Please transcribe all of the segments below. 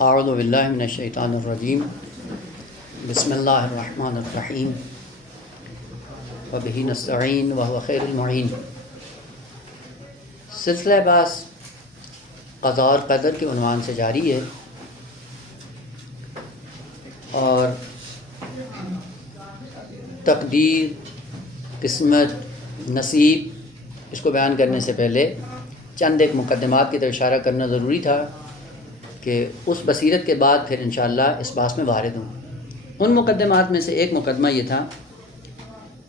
اعوذ باللہ من الشیطان الرجیم بسم اللہ الرحمن الرحیم وبہ نستعین وہو خیر المعین۔ سلسلہ بحث قضاء اور قدر کے عنوان سے جاری ہے، اور تقدیر، قسمت، نصیب، اس کو بیان کرنے سے پہلے چند ایک مقدمات کی طرف اشارہ کرنا ضروری تھا کہ اس بصیرت کے بعد پھر انشاءاللہ اس بحث میں وارد ہوں۔ ان مقدمات میں سے ایک مقدمہ یہ تھا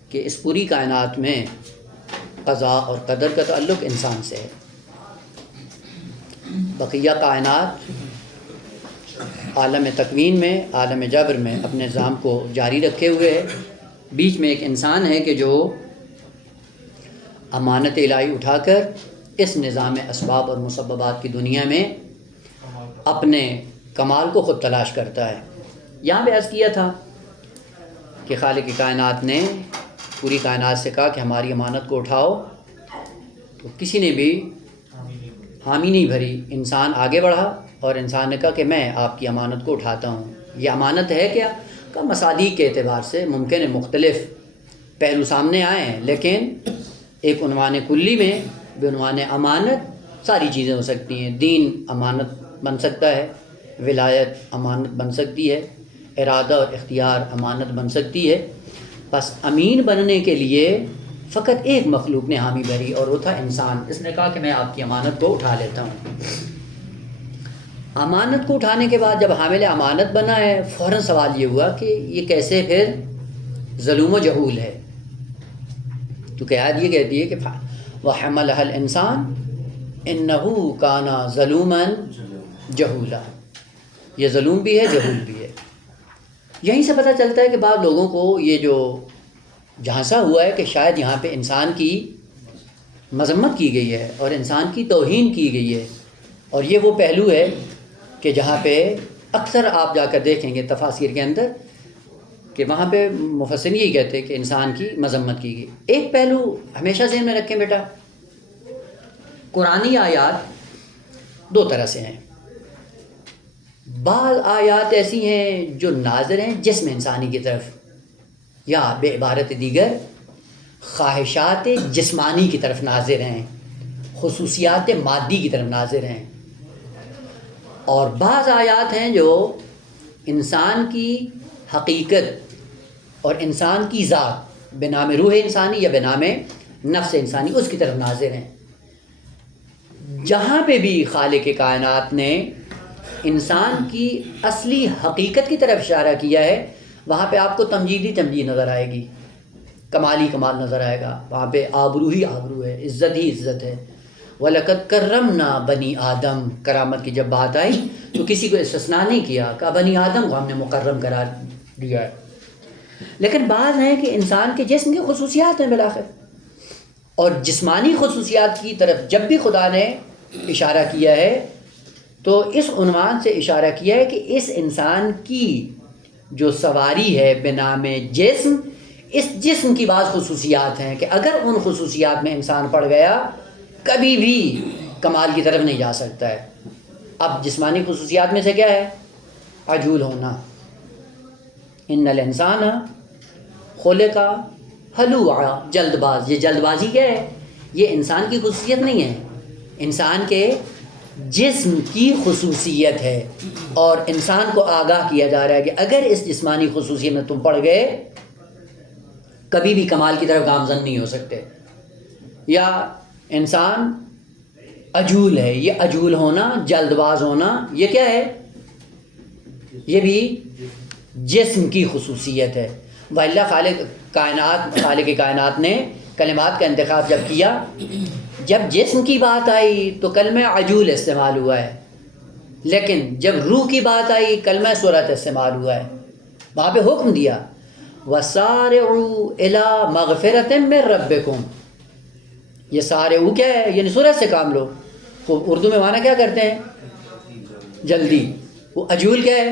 کہ اس پوری کائنات میں قضاء اور قدر کا تعلق انسان سے ہے۔ بقیہ کائنات عالم تکوین میں، عالم جبر میں اپنے نظام کو جاری رکھے ہوئے ہے۔ بیچ میں ایک انسان ہے کہ جو امانت الہی اٹھا کر اس نظام اسباب اور مسببات کی دنیا میں اپنے کمال کو خود تلاش کرتا ہے۔ یہاں بھی عرض کیا تھا کہ خالق کائنات نے پوری کائنات سے کہا کہ ہماری امانت کو اٹھاؤ، تو کسی نے بھی حامی نہیں بھری۔ انسان آگے بڑھا اور انسان نے کہا کہ میں آپ کی امانت کو اٹھاتا ہوں۔ یہ امانت ہے کیا؟ کہ مصادیق کے اعتبار سے ممکن ہے مختلف پہلو سامنے آئے ہیں، لیکن ایک عنوان کلی میں بعنوان امانت ساری چیزیں ہو سکتی ہیں۔ دین امانت بن سکتا ہے، ولایت امانت بن سکتی ہے، ارادہ اور اختیار امانت بن سکتی ہے۔ بس امین بننے کے لیے فقط ایک مخلوق نے حامی بھری، اور وہ تھا انسان۔ اس نے کہا کہ میں آپ کی امانت کو اٹھا لیتا ہوں۔ امانت کو اٹھانے کے بعد جب حامل امانت بنا ہے، فوراً سوال یہ ہوا کہ یہ کیسے پھر ظلم و جہول ہے؟ تو کہ آیت یہ کہتی ہے کہ وَحَمَلَهَا الْإِنسَانُ إِنَّهُ كَانَ ظَلُومًا جہولا۔ یہ ظلم بھی ہے، جہول بھی ہے۔ یہیں سے پتہ چلتا ہے کہ بعض لوگوں کو یہ جو جھانسا ہوا ہے کہ شاید یہاں پہ انسان کی مذمت کی گئی ہے اور انسان کی توہین کی گئی ہے، اور یہ وہ پہلو ہے کہ جہاں پہ اکثر آپ جا کر دیکھیں گے تفاسیر کے اندر کہ وہاں پہ مفسرین یہی کہتے ہیں کہ انسان کی مذمت کی گئی۔ ایک پہلو ہمیشہ ذہن میں رکھیں بیٹا، قرآنی آیات دو طرح سے ہیں۔ بعض آیات ایسی ہیں جو ناظر ہیں جسم انسانی کی طرف، یا بے عبارت دیگر خواہشات جسمانی کی طرف ناظر ہیں، خصوصیات مادی کی طرف ناظر ہیں۔ اور بعض آیات ہیں جو انسان کی حقیقت اور انسان کی ذات بنام روح انسانی یا بنام نفس انسانی اس کی طرف ناظر ہیں۔ جہاں پہ بھی خالق کائنات نے انسان کی اصلی حقیقت کی طرف اشارہ کیا ہے، وہاں پہ آپ کو تمجید نظر آئے گی، کمال ہی کمال نظر آئے گا۔ وہاں پہ آبرو ہی آبرو ہے، عزت ہی عزت ہے۔ وَلَقَدْ كَرَّمْنَا بَنِي آدم، کرامت کی جب بات آئی تو کسی کو استثناء نہیں کیا، کہا بنی آدم کو ہم نے مکرم قرار دیا ہے۔ لیکن بعض ہیں کہ انسان کے جسم کی خصوصیات ہیں بالآخر، اور جسمانی خصوصیات کی طرف جب بھی خدا نے اشارہ کیا ہے تو اس عنوان سے اشارہ کیا ہے کہ اس انسان کی جو سواری ہے بنام جسم، اس جسم کی بعض خصوصیات ہیں کہ اگر ان خصوصیات میں انسان پڑ گیا کبھی بھی کمال کی طرف نہیں جا سکتا ہے۔ اب جسمانی خصوصیات میں سے کیا ہے؟ عجول ہونا۔ ان الانسان خلق ہلوعا، جلد باز۔ یہ جلد بازی کیا ہے؟ یہ انسان کی خصوصیت نہیں ہے، انسان کے جسم کی خصوصیت ہے، اور انسان کو آگاہ کیا جا رہا ہے کہ اگر اس جسمانی خصوصیت میں تم پڑ گئے کبھی بھی کمال کی طرف گامزن نہیں ہو سکتے۔ یا انسان عجول ہے، یہ عجول ہونا، جلد باز ہونا، یہ کیا ہے؟ یہ بھی جسم کی خصوصیت ہے۔ وَإِلَّا خالق کائنات نے کلمات کا انتخاب جب کیا، جب جسم کی بات آئی تو کلمہ عجول استعمال ہوا ہے، لیکن جب روح کی بات آئی کلمہ صورت استعمال ہوا ہے۔ وہاں پہ حکم دیا وَسَارِعُوا إِلَىٰ مَغْفِرَةٍ مِّن رَبِّكُمْ۔ یہ سارعوا کیا ہے؟ یعنی صورت سے کام لو۔ اردو میں معنی کیا کرتے ہیں؟ جلدی۔ وہ عجول کیا ہے؟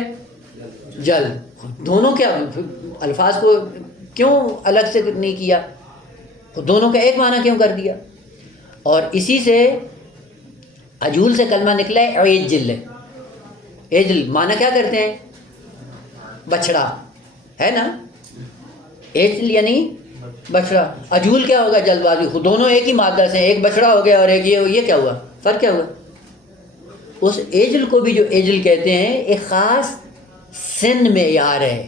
جلد۔ دونوں کیا الفاظ کو کیوں الگ سے نہیں کیا؟ دونوں کا ایک معنی کیوں کر دیا؟ اور اسی سے عجول سے کلمہ نکلا ہے عجل۔ ایجل معنی کیا کرتے ہیں؟ بچڑا ہے نا. ایجل یعنی بچڑا. عجول کیا ہوگا؟ جلد بازی. خود دونوں ایک ہی مادہ سے، ایک بچڑا ہو گیا اور ایک یہ کیا ہوا؟ فرق کیا ہوا؟ اس ایجل کو بھی جو ایجل کہتے ہیں ایک خاص سن معیار ہے.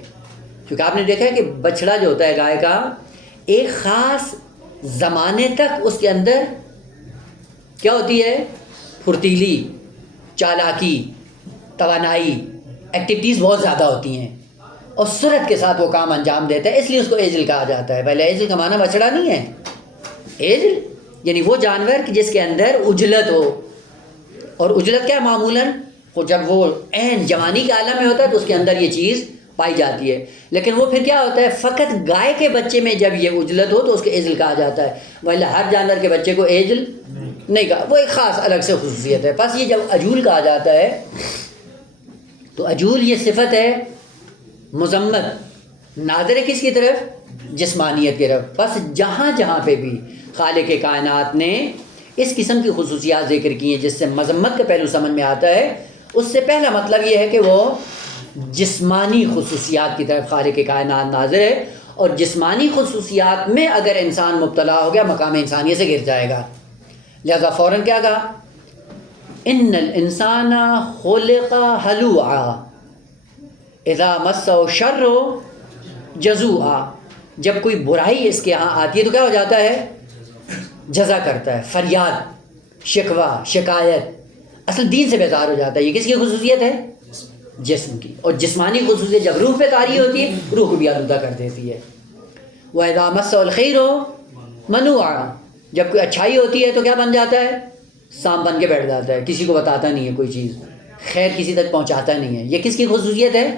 کیونکہ آپ نے دیکھا ہے کہ بچڑا جو ہوتا ہے گائے کا، ایک خاص زمانے تک اس کے اندر کیا ہوتی ہے؟ پھرتیلی، چالاکی، توانائی، ایکٹیویٹیز بہت زیادہ ہوتی ہیں اور سرعت کے ساتھ وہ کام انجام دیتا ہے، اس لیے اس کو ایجل کہا جاتا ہے. پہلے ایجل کا معنی بچڑا نہیں ہے. ایجل یعنی وہ جانور کہ جس کے اندر اجلت ہو. اور اجلت کیا معمولاً جب وہ عین جوانی کے عالم میں ہوتا ہے تو اس کے اندر یہ چیز پائی جاتی ہے. لیکن وہ پھر کیا ہوتا ہے؟ فقط گائے کے بچے میں جب یہ اجلت ہو تو اس کو ایجل کہا جاتا ہے، ورنہ ہر جانور کے بچے کو ایجل نہیں کہا. وہ ایک خاص الگ سے خصوصیت ہے. بس یہ جب عجول کہا جاتا ہے تو عجول یہ صفت ہے مذمت، ناظر ہے کس کی طرف؟ جسمانیت کی طرف. بس جہاں جہاں پہ بھی خالق کائنات نے اس قسم کی خصوصیات ذکر کی ہیں جس سے مذمت کا پہلو سمجھ میں آتا ہے، اس سے پہلا مطلب یہ ہے کہ وہ جسمانی خصوصیات کی طرف خالق کائنات ناظر ہے. اور جسمانی خصوصیات میں اگر انسان مبتلا ہو گیا مقام انسانیت سے گر جائے گا. لہذا فوراً کیا کہا؟ ان الانسان خلق ہلوعا اذا مسہ الشر جزوعا. جب کوئی برائی اس کے ہاں آتی ہے تو کیا ہو جاتا ہے؟ جزا کرتا ہے، فریاد، شکوہ، شکایت، اصل دین سے بیزار ہو جاتا ہے. یہ کس کی خصوصیت ہے؟ جسم کی. اور جسمانی خصوصیت جب روح پہ طاری ہوتی ہے روح کو بھی آلودہ کر دیتی ہے. وَإِذَا مَسَّهُ الْخَيْرُ مَنُوعًا. جب کوئی اچھائی ہوتی ہے تو کیا بن جاتا ہے؟ سانپ بن کے بیٹھ جاتا ہے، کسی کو بتاتا نہیں ہے کوئی چیز، خیر کسی تک پہنچاتا نہیں ہے. یہ کس کی خصوصیت ہے؟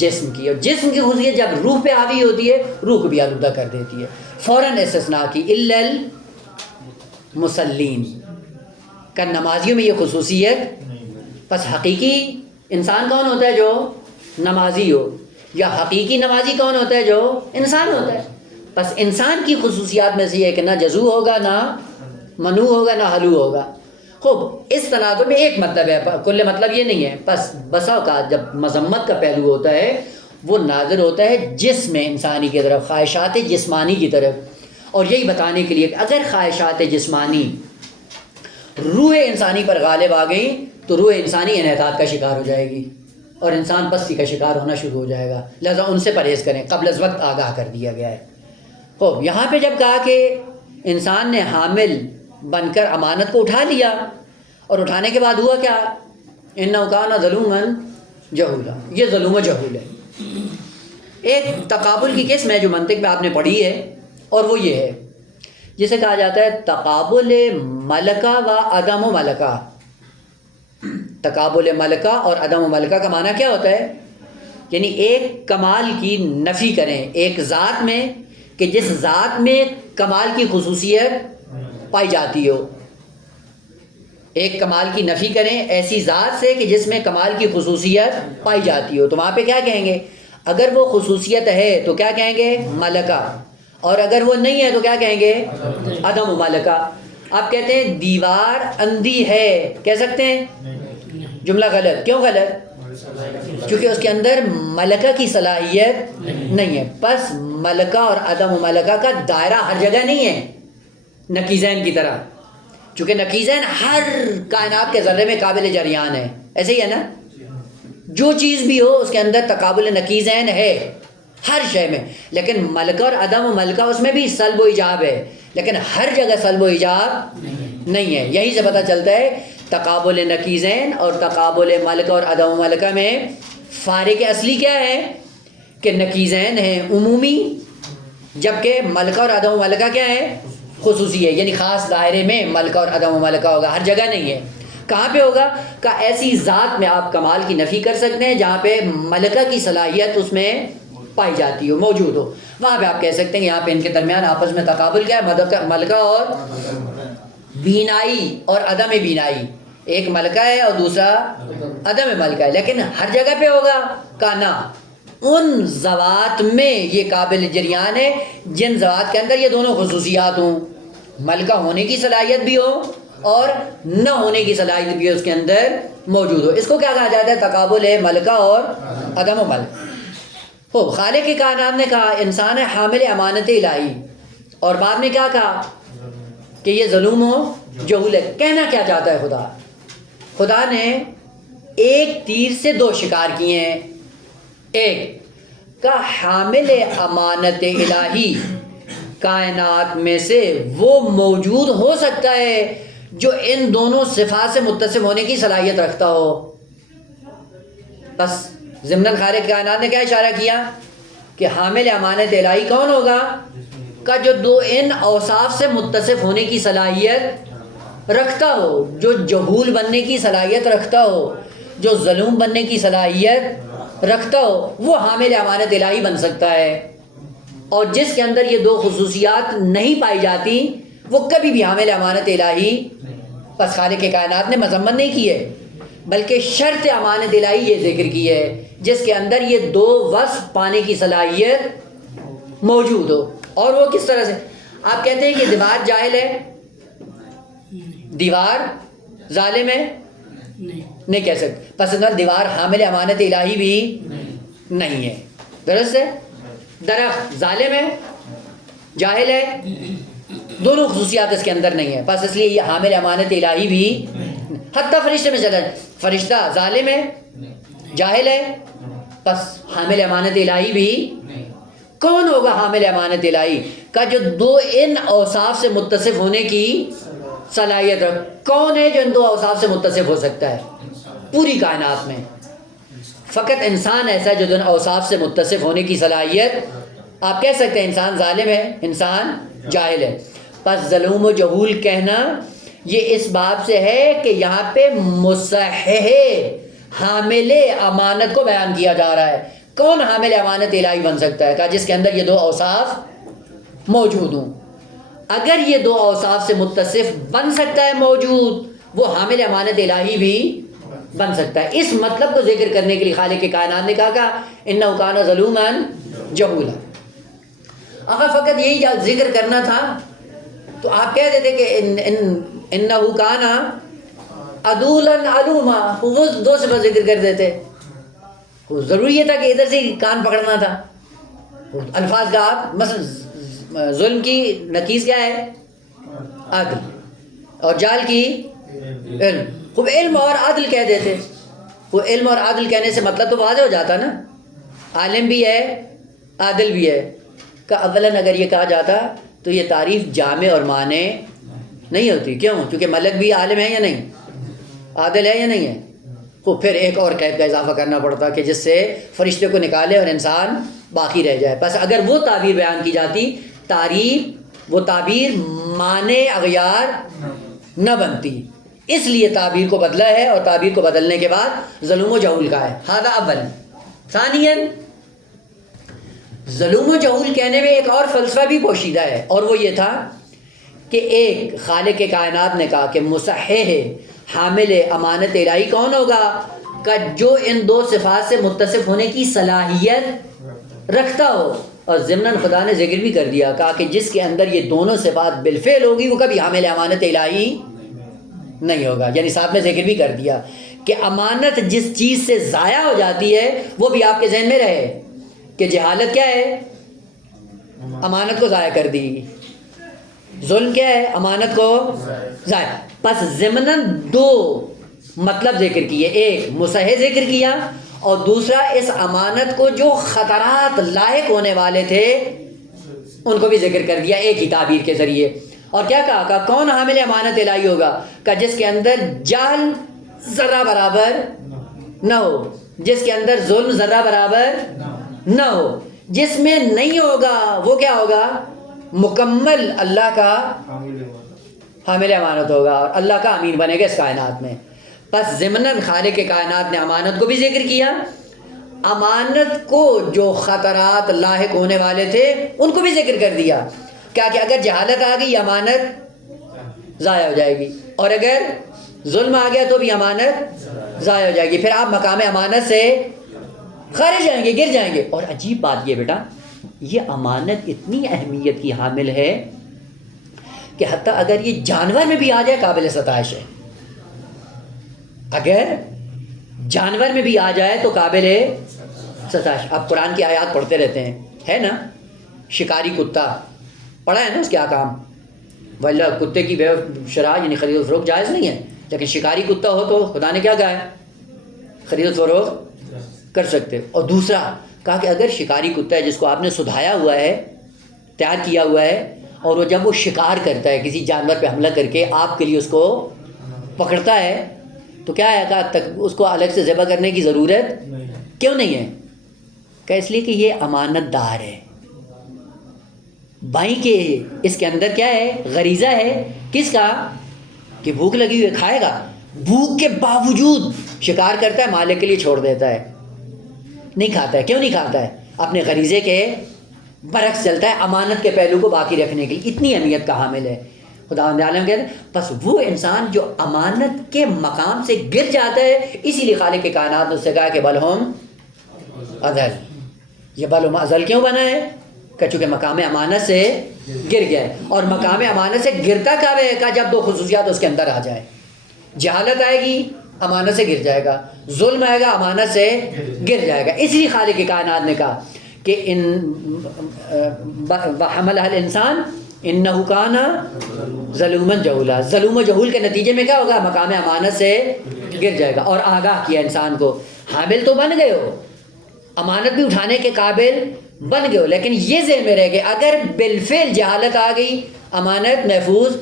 جسم کی. اور جسم کی خصوصیت جب روح پہ حاوی ہوتی ہے روح کو بھی آلودہ کر دیتی ہے. فوراً استثناء کی الا المصلین کا نمازیوں میں یہ خصوصیت. پس حقیقی انسان کون ہوتا ہے؟ جو نمازی ہو. یا حقیقی نمازی کون ہوتا ہے؟ جو انسان ہوتا ہے. پس انسان کی خصوصیات میں سے یہ ہے کہ نہ جزو ہوگا، نہ منو ہوگا، نہ حلو ہوگا. خوب اس تناظر میں ایک مطلب ہے، کل مطلب یہ نہیں ہے. پس بسا کا جب مذمت کا پہلو ہوتا ہے وہ ناظر ہوتا ہے جسم انسانی کی طرف، خواہشات جسمانی کی طرف. اور یہی بتانے کے لیے کہ اگر خواہشات جسمانی روح انسانی پر غالب آ گئی تو روح انسانی انحطاط کا شکار ہو جائے گی اور انسان پستی کا شکار ہونا شروع ہو جائے گا. لہذا ان سے پرہیز کریں، قبل از وقت آگاہ کر دیا گیا ہے. خوب یہاں پہ جب کہا کہ انسان نے حامل بن کر امانت کو اٹھا لیا اور اٹھانے کے بعد ہوا کیا؟ انہ کان ظلوما جہولا. یہ ظلم و جہول ہے. ایک تقابل کی قسم ہے جو منطق میں آپ نے پڑھی ہے اور وہ یہ ہے جسے کہا جاتا ہے تقابل ملکہ و عدم و ملکہ. تقابل ملکہ اور عدم و ملکہ کا معنی کیا ہوتا ہے؟ یعنی ایک کمال کی نفی کریں ایک ذات میں کہ جس ذات میں کمال کی خصوصیت پائی جاتی ہو. ایک کمال کی نفی کریں ایسی ذات سے کہ جس میں کمال کی خصوصیت پائی جاتی ہو. تو وہاں پہ کیا کہیں گے؟ اگر وہ خصوصیت ہے تو کیا کہیں گے؟ ملکہ. اور اگر وہ نہیں ہے تو کیا کہیں گے؟ عدم و ملکہ. آپ کہتے ہیں دیوار اندھی ہے، کہہ سکتے ہیں؟ جملہ غلط. کیوں غلط؟ چونکہ اس کے اندر ملکہ کی صلاحیت نہیں ہے. پس ملکہ اور عدم و ملکہ کا دائرہ ہر جگہ نہیں ہے نقیضین کی طرح. چونکہ نقیضین ہر کائنات کے ذرے میں قابل جریان ہے. ایسے ہی ہے نا؟ جو چیز بھی ہو اس کے اندر تقابل نقیضین ہے ہر شے میں. لیکن ملکہ اور عدم و ملکہ اس میں بھی سلب و ایجاب ہے، لیکن ہر جگہ سلب و ایجاب نہیں ہے. یہی سے پتہ چلتا ہے تقابل نقیضین اور تقابل ملکہ اور عدم و ملکہ میں فارق اصلی کیا ہے؟ کہ نقیضین ہیں عمومی، جبکہ ملکہ اور عدم و ملکہ کیا ہے؟ خصوصی ہے. یعنی خاص دائرے میں ملکہ اور عدم و ملکہ ہوگا، ہر جگہ نہیں ہے. کہاں پہ ہوگا؟ کہ ایسی ذات میں آپ کمال کی نفی کر سکتے ہیں جہاں پہ ملکہ کی صلاحیت اس میں پائی جاتی ہو، موجود ہو. وہاں پہ آپ کہہ سکتے ہیں یہاں پہ ان کے درمیان آپس میں تقابل کیا ہے؟ ملکہ اور بینائی اور عدم بینائی. ایک ملکہ ہے اور دوسرا عدم ملکہ ہے. لیکن ہر جگہ پہ ہوگا کانا ان ذوات میں یہ قابل جریان ہے جن ذوات کے اندر یہ دونوں خصوصیات ہوں، ملکہ ہونے کی صلاحیت بھی ہو اور نہ ہونے کی صلاحیت بھی اس کے اندر موجود ہو. اس کو کیا کہا جاتا ہے؟ تقابل ملکہ اور عدم و ملک. ہو خالق کائنات نے کہا انسان ہے حامل امانت الہی، اور بعد میں کیا کہا کہ یہ ظلم و جہول ہے. کہنا کیا چاہتا ہے خدا؟ خدا نے ایک تیر سے دو شکار کیے ہیں. ایک کا حامل امانت الہی کائنات میں سے وہ موجود ہو سکتا ہے جو ان دونوں صفات سے متصف ہونے کی صلاحیت رکھتا ہو. بس ضمن خالق کائنات نے کیا اشارہ کیا کہ حامل امانت الہی کون ہوگا؟ کا جو دو ان اوصاف سے متصف ہونے کی صلاحیت رکھتا ہو، جو جہول بننے کی صلاحیت رکھتا ہو، جو ظلوم بننے کی صلاحیت رکھتا ہو، وہ حامل امانت الہی بن سکتا ہے. اور جس کے اندر یہ دو خصوصیات نہیں پائی جاتی وہ کبھی بھی حامل امانت الہی. بس خالق کائنات نے مذمت نہیں کی ہے، بلکہ شرط امانت الہی یہ ذکر کی ہے جس کے اندر یہ دو وصف پانے کی صلاحیت موجود ہو. اور وہ کس طرح سے؟ آپ کہتے ہیں کہ دیوار جاہل ہے، دیوار ظالم ہے، نہیں کہہ سکتے. پس دیوار حامل امانت الہی بھی نہیں ہے. درست ہے؟ درخت ظالم ہے، جاہل ہے، دونوں خصوصیات اس کے اندر نہیں ہے. بس اس لیے یہ حامل امانت الہی بھی. حتیٰ فرشتے میں چلا، فرشتہ ظالم ہے، جاہل ہے، بس حامل امانت الہی بھی. کون ہوگا حامل امانت الہی کا جو دو ان اوصاف سے متصف ہونے کی صلاحیت رکھ؟ کون ہے جو ان دو اوصاف سے متصف ہو سکتا ہے پوری کائنات میں؟ فقط انسان ایسا ہے جو دونوں اوصاف سے متصف ہونے کی صلاحیت. آپ کہہ سکتے ہیں انسان ظالم ہے، انسان جاہل ہے. پس ظلم و جہول کہنا یہ اس باب سے ہے کہ یہاں پہ مصحح حامل امانت کو بیان کیا جا رہا ہے. کون حامل امانت الہی بن سکتا ہے؟ کہا جس کے اندر یہ دو اوصاف موجود ہوں. اگر یہ دو اوصاف سے متصف بن سکتا ہے موجود، وہ حامل امانت الہی بھی بن سکتا ہے. اس مطلب کو ذکر کرنے کے لیے خالق کائنات نے کہا انہ کان ظلوما جہولا. اگر فقط یہی ذکر کرنا تھا تو آپ کہہ دیتے کہ انہ کان عدولا علوما، وہ دو صفت ذکر کر دیتے. ضروری یہ تھا کہ ادھر سے کان پکڑنا تھا. الفاظ کا آپ مثلا ظلم کی نقیض کیا ہے؟ عدل، اور جال کی علم. خوب علم اور عدل کہہ دیتے. وہ علم اور عدل کہنے سے مطلب تو واضح ہو جاتا نا، عالم بھی ہے عادل بھی ہے. کہ اولاً اگر یہ کہا جاتا تو یہ تعریف جامع اور معنی نہیں ہوتی. کیوں؟ کیونکہ ملک بھی عالم ہے یا نہیں، عادل ہے یا نہیں ہے. تو پھر ایک اور قید کا اضافہ کرنا پڑتا کہ جس سے فرشتے کو نکالے اور انسان باقی رہ جائے. بس اگر وہ تعبیر بیان کی جاتی، تعریف وہ تعبیر معنی اغیار نہ بنتی. اس لیے تعبیر کو بدلا ہے، اور تعبیر کو بدلنے کے بعد ظلم و جہول کا ہے. ھذا اولا. ثانیاً ظلم و جہول کہنے میں ایک اور فلسفہ بھی پوشیدہ ہے، اور وہ یہ تھا کہ ایک خالق کائنات نے کہا کہ مصحح حامل امانت الہی کون ہوگا؟ کہ جو ان دو صفات سے متصف ہونے کی صلاحیت رکھتا ہو. اور ضمناً خدا نے ذکر بھی کر دیا، کہا کہ جس کے اندر یہ دونوں صفات بالفعل ہوگی وہ کبھی حامل امانت الہی نہیں ہوگا. یعنی ساتھ میں ذکر بھی کر دیا کہ امانت جس چیز سے ضائع ہو جاتی ہے وہ بھی آپ کے ذہن میں رہے کہ جہالت کیا ہے؟ امانت کو ضائع کر دی. ظلم کیا ہے؟ امانت کو ضائع. پس ضمناً دو مطلب ذکر کیے، ایک مصحح ذکر کیا، اور دوسرا اس امانت کو جو خطرات لاحق ہونے والے تھے ان کو بھی ذکر کر دیا ایک ہی تعبیر کے ذریعے. اور کیا کہا؟ کہ کون حامل امانت الہی ہوگا؟ کہ جس کے اندر جہل ذرہ برابر نہ ہو، جس کے اندر ظلم ذرہ برابر نہ ہو. جس میں نہیں ہوگا وہ کیا ہوگا؟ مکمل اللہ کا حامل امانت ہوگا اور اللہ کا امین بنے گا اس کائنات میں. پس ضمناً خالق کائنات نے امانت کو بھی ذکر کیا، امانت کو جو خطرات لاحق ہونے والے تھے ان کو بھی ذکر کر دیا. کیا کہ اگر جہالت آ گئی امانت ضائع ہو جائے گی، اور اگر ظلم آ گیا تو بھی امانت ضائع ہو جائے گی. پھر آپ مقام امانت سے خارج جائیں گے، گر جائیں گے. اور عجیب بات یہ بیٹا، یہ امانت اتنی اہمیت کی حامل ہے کہ حتیٰ اگر یہ جانور میں بھی آ جائے قابل ستائش ہے. اگر جانور میں بھی آ جائے تو قابل ستائش. آپ قرآن کی آیات پڑھتے رہتے ہیں, ہے نا, شکاری کتا پڑھا ہے نا اس کے احکام. واللہ کتے کی بے شرح یعنی خرید و فروخت جائز نہیں ہے, لیکن شکاری کتا ہو تو خدا نے کیا کہا ہے, خرید و فروخت کر سکتے. اور دوسرا کہا کہ اگر شکاری کتا ہے جس کو آپ نے سدھایا ہوا ہے, تیار کیا ہوا ہے, اور وہ جب وہ شکار کرتا ہے کسی جانور پہ حملہ کر کے آپ کے لیے اس کو پکڑتا ہے, تو کیا ہے کہ اس کو الگ سے ذبح کرنے کی ضرورت کیوں نہیں ہے؟ کہ اس لیے کہ یہ امانت دار ہے. بھائی کہ اس کے اندر کیا ہے, غریزہ ہے کس کا, کہ بھوک لگی ہوئی کھائے گا, بھوک کے باوجود شکار کرتا ہے, مالک کے لیے چھوڑ دیتا ہے, نہیں کھاتا ہے. کیوں نہیں کھاتا ہے؟ اپنے غریزے کے برعکس چلتا ہے, امانت کے پہلو کو باقی رکھنے کے لیے. اتنی اہمیت کا حامل ہے. خدا عالم کہتے ہیں بس وہ انسان جو امانت کے مقام سے گر جاتا ہے, اسی لیے خالق کائنات نے اس سے کہا کہ بلہم ازل. یہ بلہم ازل کیوں بنا ہے؟ کہ چونکہ مقام امانت سے گر گیا ہے. اور مقام امانت سے گرتا کب ہے؟ کہ جب دو خصوصیات اس کے اندر آ جائے. جہالت آئے گی, امانت سے گر جائے گا. ظلم آئے گا, امانت سے گر جائے گا. اس لیے خالق کائنات نے کہا کہ وحملہ الانسان انہ کان ظلوما جہولا. ظلم و جہول کے نتیجے میں کیا ہوگا؟ مقام امانت سے گر جائے گا. اور آگاہ کیا انسان کو, حامل تو بن گئے ہو, امانت بھی اٹھانے کے قابل بن گئے ہو, لیکن یہ ذہن میں رہ گئے اگر بالفعل جہالت آ گئی امانت محفوظ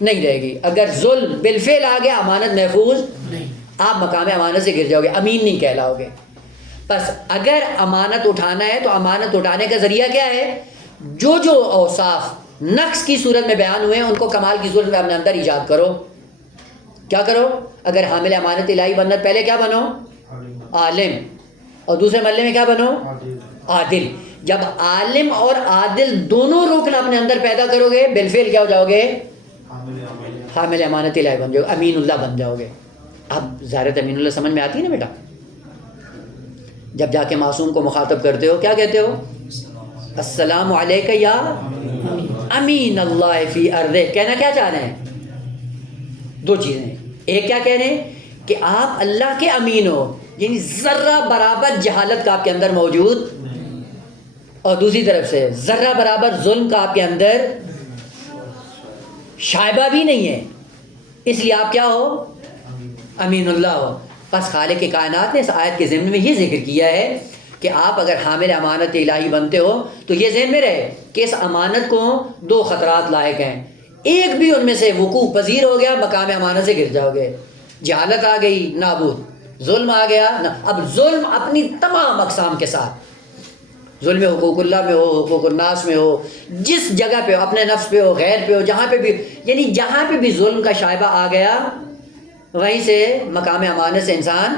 نہیں رہے گی. اگر ظلم بالفعل آ گیا امانت محفوظ, آپ مقام امانت سے گر جاؤ گے, امین نہیں کہلاؤ گے. بس اگر امانت اٹھانا ہے تو امانت اٹھانے کا ذریعہ کیا ہے؟ جو اوصاف نقص کی صورت میں بیان ہوئے ہیں ان کو کمال کی صورت میں اپنے اندر ایجاد کرو. کیا کرو؟ اگر حامل امانت الہی بننا, پہلے کیا بنو؟ عالم. اور دوسرے مرحلے میں کیا بنو؟ عادل. جب عالم اور عادل دونوں رکن اپنے اندر پیدا کرو گے, بالفعل کیا ہو جاؤ گے؟ حامل امانت الہی بن جاؤ گے, امین اللہ بن جاؤ گے. اب ظاہرت امین اللہ سمجھ میں آتی ہے نا بیٹا؟ جب جا کے معصوم کو مخاطب کرتے ہو کیا کہتے ہو؟ السلام علیکہ یا امین اللہ فی ارضہ. کہنا کیا چاہ رہے ہیں؟ دو چیزیں. ایک کیا کہہ رہے ہیں کہ آپ اللہ کے امین ہو, یعنی ذرہ برابر جہالت کا آپ کے اندر موجود, اور دوسری طرف سے ذرہ برابر ظلم کا آپ کے اندر شائبہ بھی نہیں ہے, اس لیے آپ کیا ہو؟ امین اللہ ہو. بس خالق کائنات نے اس آیت کے ضمن میں یہ ذکر کیا ہے کہ آپ اگر حامل امانت الہی بنتے ہو تو یہ ذہن میں رہے کہ اس امانت کو دو خطرات لاحق ہیں. ایک بھی ان میں سے وقوع پذیر ہو گیا, مقام امانت سے گر جاؤ گے. جہالت آ گئی, نابود. ظلم آ گیا. اب ظلم اپنی تمام اقسام کے ساتھ, ظلم حقوق اللہ میں ہو, حقوق الناس میں ہو, جس جگہ پہ ہو, اپنے نفس پہ ہو, غیر پہ ہو, جہاں پہ بھی, یعنی جہاں پہ بھی ظلم کا شائبہ آ گیا وہیں سے مقام امانت سے انسان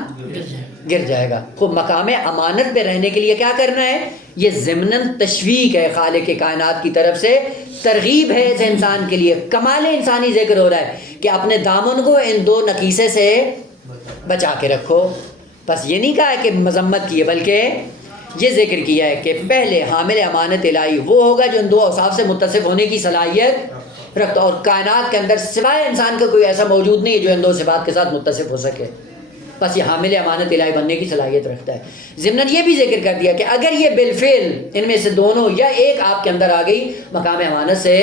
گر جائے گا. خوب مقام امانت پہ رہنے کے لیے کیا کرنا ہے؟ یہ ضمناً تشویق ہے خالق کائنات کی طرف سے, ترغیب ہے اس انسان کے لیے. کمال انسانی ذکر ہو رہا ہے کہ اپنے دامن کو ان دو نکیسے سے بچا کے رکھو. بس یہ نہیں کہا ہے کہ مذمت کی ہے, بلکہ یہ ذکر کیا ہے کہ پہلے حامل امانت الہی وہ ہوگا جو ان دو اوصاف سے متصف ہونے کی صلاحیت رکھتا, اور کائنات کے اندر سوائے انسان کا کوئی ایسا موجود نہیں ہے جو ان دو صفات کے ساتھ متصف ہو سکے. بس یہ حامل امانت الہی بننے کی صلاحیت رکھتا ہے. ضمناً یہ بھی ذکر کر دیا کہ اگر یہ بالفعل ان میں سے دونوں یا ایک آپ کے اندر آ گئی, مقام امانت سے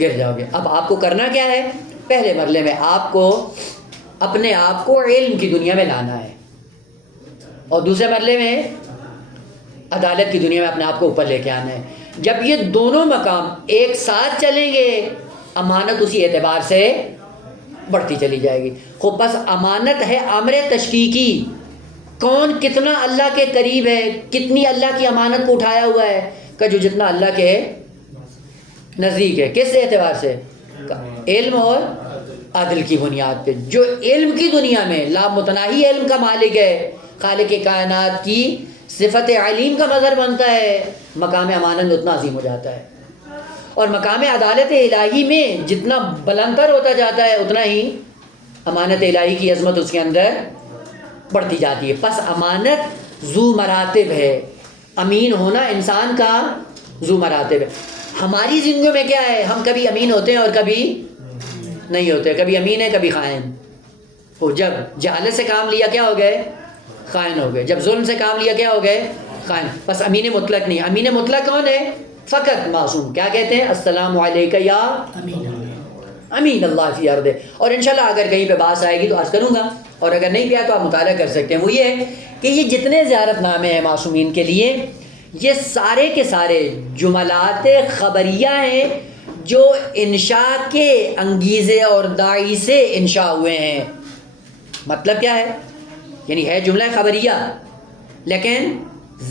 گر جاؤ گے. اب آپ کو کرنا کیا ہے؟ پہلے مرحلے میں آپ کو اپنے آپ کو علم کی دنیا میں لانا ہے, اور دوسرے مرحلے میں عدالت کی دنیا میں اپنے آپ کو اوپر لے کے آنا ہے. جب یہ دونوں مقام ایک ساتھ چلیں گے, امانت اسی اعتبار سے بڑھتی چلی جائے گی. خوب بس امانت ہے امر تشکیکی, کون کتنا اللہ کے قریب ہے, کتنی اللہ کی امانت کو اٹھایا ہوا ہے, کہ جو جتنا اللہ کے نزدیک ہے. کس اعتبار سے؟ علم اور عدل کی بنیاد پہ. جو علم کی دنیا میں لامتناہی علم کا مالک ہے, خالق کائنات کی صفت علیم کا مظہر بنتا ہے, مقام امانت اتنا عظیم ہو جاتا ہے. اور مقام عدالت الہی میں جتنا بلندر ہوتا جاتا ہے اتنا ہی امانت الہی کی عظمت اس کے اندر بڑھتی جاتی ہے. پس امانت ذو مراتب ہے, امین ہونا انسان کا ذو مراتب ہے. ہماری زندگیوں میں کیا ہے، ہم کبھی امین ہوتے ہیں اور کبھی نہیں ہوتے، کبھی امین ہے کبھی خائن. وہ جب جہالت سے کام لیا کیا ہو گئے، خائن ہو گئے. جب ظلم سے کام لیا کیا ہو گئے، خائن. بس امین مطلق نہیں. امین مطلق کون ہے؟ فقط معصوم. کیا کہتے ہیں؟ السلام علیکہ یا امین اللہ فی ارض. اور انشاءاللہ اگر کہیں پہ بات آئے گی تو عرض کروں گا، اور اگر نہیں بھی آیا تو آپ مطالعہ کر سکتے ہیں. وہ یہ ہے کہ یہ جتنے زیارت نامے ہیں معصومین کے لیے، یہ سارے کے سارے جملات خبریہ ہیں جو انشاء کے انگیزے اور داعی سے انشاء ہوئے ہیں. مطلب کیا ہے؟ یعنی ہے جملہ خبریہ، لیکن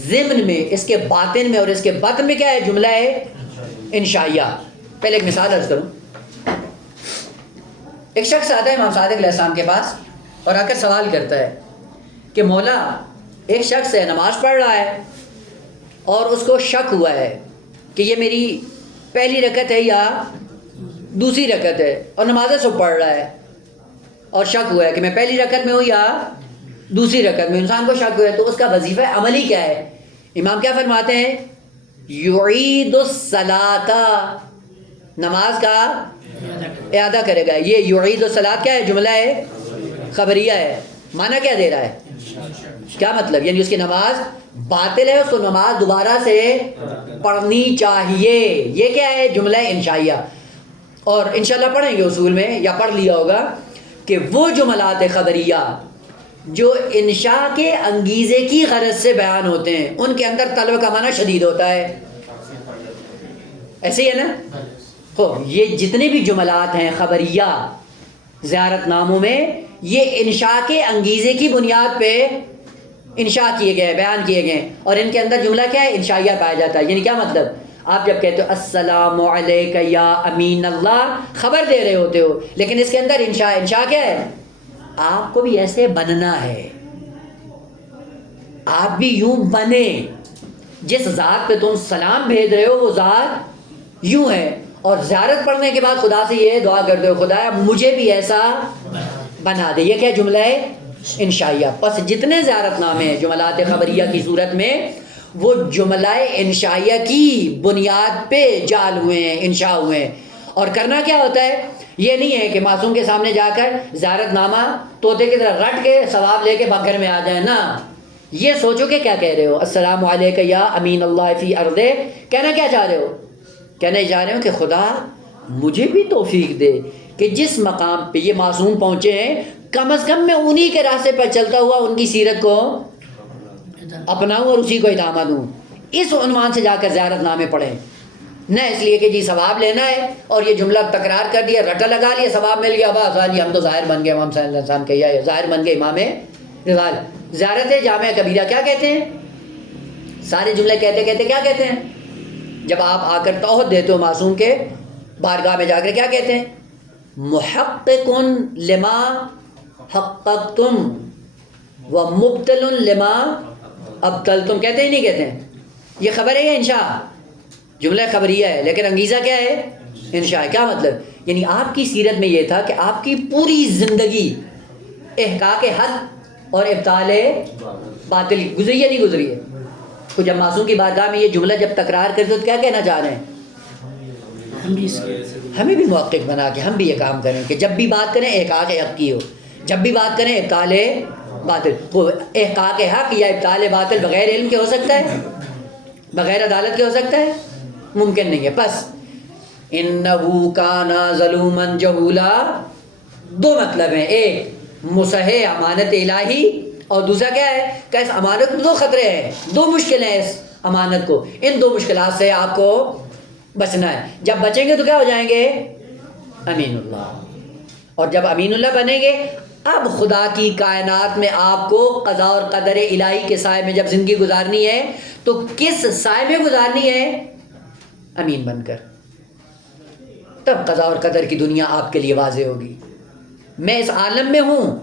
ضمن میں، اس کے باطن میں اور اس کے بطن میں کیا ہے؟ جملہ ہے انشائیہ. پہلے ایک مثال عرض کروں. ایک شخص آتا ہے امام صادق علیہ السلام کے پاس اور آ کر سوال کرتا ہے کہ مولا، ایک شخص ہے نماز پڑھ رہا ہے اور اس کو شک ہوا ہے کہ یہ میری پہلی رکعت ہے یا دوسری رکعت ہے، اور نمازیں سب پڑھ رہا ہے اور شک ہوا ہے کہ میں پہلی رکعت میں ہوں یا دوسری رکعت میں. انسان کو شک ہوا ہے تو اس کا وظیفہ عملی کیا ہے؟ امام کیا فرماتے ہیں؟ یعید الصلاۃ، نماز کا اعادہ کرے گا. یہ یعید الصلاۃ کیا ہے؟ جملہ ہے خبریہ ہے. معنی کیا دے رہا ہے؟ کیا مطلب؟ یعنی اس کی نماز باطل ہے، اس کو نماز دوبارہ سے پڑھنی چاہیے. یہ کیا ہے؟ جملہ انشائیہ. اور انشاءاللہ پڑھیں گے اصول میں، یا پڑھ لیا ہوگا کہ وہ جملات خبریہ جو انشاء کے انگیزے کی غرض سے بیان ہوتے ہیں، ان کے اندر طلب کا معنی شدید ہوتا ہے. ایسے ہی ہے نا؟ یہ جتنے بھی جملات ہیں خبریہ زیارت ناموں میں، یہ انشاء کے انگیزے کی بنیاد پہ انشاء کیے گئے، بیان کیے گئے، اور ان کے اندر جملہ کیا ہے؟ انشائیہ پایا جاتا ہے. یعنی کیا مطلب؟ آپ جب کہتے ہو السلام علیکہ یا امین اللہ، خبر دے رہے ہوتے ہو، لیکن اس کے اندر انشاء کیا ہے؟ آپ کو بھی ایسے بننا ہے، آپ بھی یوں بنے. جس ذات پہ تم سلام بھیج رہے ہو وہ ذات یوں ہے. اور زیارت پڑھنے کے بعد خدا سے یہ دعا کرتے ہو، خدایا مجھے بھی ایسا بنا دے. یہ کیا جملہ ہے؟ انشائیہ. پس جتنے زیارت نامے ہیں جملات خبریہ کی صورت میں، وہ جملہ انشائیہ کی بنیاد پہ جعل ہوئے ہیں، انشاء ہوئے ہیں. اور کرنا کیا ہوتا ہے؟ یہ نہیں ہے کہ معصوم کے سامنے جا کر زیارت نامہ طوطے کی طرح رٹ کے ثواب لے کے گھر میں آ جائیں. نا، یہ سوچو کہ کیا کہہ رہے ہو. السلام علیکہ یا امین اللہ فی ارض، کہنا کیا چاہ رہے ہو؟ کہنے جا رہے ہو کہ خدا مجھے بھی توفیق دے کہ جس مقام پہ یہ معصوم پہنچے ہیں، کم از کم میں انہی کے راستے پر چلتا ہوا ان کی سیرت کو اپناؤں اور اسی کو ادامہ دوں. اس عنوان سے جا کر زیارت نامے پڑھیں، نہ اس لیے کہ جی ثواب لینا ہے اور یہ جملہ تکرار کر دیا، رٹا لگا لیا، ثواب مل گیا، بس جی ہم تو ظاہر بن گئے. امام صلی اللہ علیہ وسلم کہا ہے ظاہر بن گئے امام رضال. زیارت جامع کبیرہ کیا کہتے ہیں؟ سارے جملے کہتے کہتے کیا کہتے ہیں؟ جب آپ آ کر توحید دیتے ہو معصوم کے بارگاہ میں جا کر کیا کہتے ہیں؟ محقق لما حققتم و مبتل لما ابتلتم. کہتے ہی نہیں کہتے ہیں؟ یہ خبر ہے یا انشاء؟ جملہ خبریہ ہے لیکن انگیزہ کیا ہے؟ انشاء. کیا مطلب؟ یعنی آپ کی سیرت میں یہ تھا کہ آپ کی پوری زندگی احقاق حق اور ابطال باطل گزری ہے نہیں گزری ہے؟ تو جب معصوم کی بارگاہ میں یہ جملہ جب تکرار کرتے تو کیا کہنا چاہ رہے ہیں؟ ہمیں بھی محقق بنا کے ہم بھی یہ کام کریں کہ جب بھی بات کریں احقاق حق کی ہو، جب بھی بات کریں ابطال باطل. وہ احقاق حق یا ابطال باطل بغیر علم کے ہو سکتا ہے؟ بغیر عدالت کے ہو سکتا ہے؟ ممکن نہیں ہے. بس انہو کانا ظلوما جہولا، دو مطلب ہیں، ایک مصح امانت الہی، اور دوسرا کیا ہے کہ اس امانت میں دو خطرے ہیں، دو مشکلیں ہیں اس امانت کو. ان دو مشکلات سے آپ کو بچنا ہے. جب بچیں گے تو کیا ہو جائیں گے؟ امین اللہ. اور جب امین اللہ بنیں گے، اب خدا کی کائنات میں آپ کو قضاء اور قدر الہی کے سائے میں جب زندگی گزارنی ہے تو کس سائے میں گزارنی ہے؟ امین بن کر. تب قضاء اور قدر کی دنیا آپ کے لیے واضح ہوگی. میں اس عالم میں ہوں،